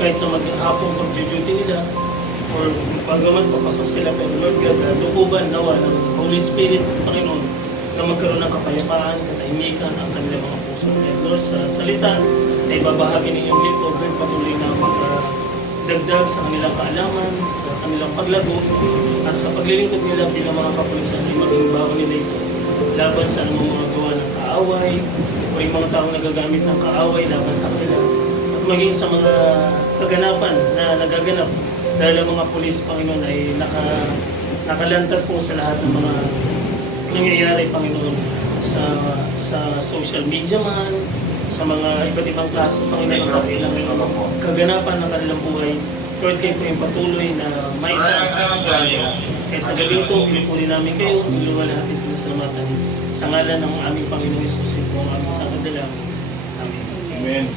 kahit sa maghapong pag-duty nila, or pagaman papasok sila, pero Lord God, lukuban nawa ng Holy Spirit, Panginoon, na magkaroon ng kapayapaan, katahimikan ang kanilang mga puso. And Lord, sa salita na ibabahagi ninyong lito, Lord, patuloy na magdagdag sa kanilang kaalaman, sa kanilang paglago, at sa paglilingkod nila bilang mga kapulisan ay maging bago nila ito laban sa anumang mga gawa ng kaaway, o yung mga taong nagagamit ng kaaway laban sa kanila, at maging sa mga kaganapan na nagaganap dahil ang mga pulis, Panginoon, ay nakalantad po sa lahat ng mga nangyayari, Panginoon, sa social media man, sa mga iba't ibang klase, Panginoon, at ilang kaganapan ng kanilang buhay. Lord, kayo po yung patuloy na may taas. Kaya sa gabi ito, pinupuli namin kayo, niluwalhati at pinasalamatan sa ngalan ng aming Panginoon Jesus, ito ang aming sangadala. Amen. Amen.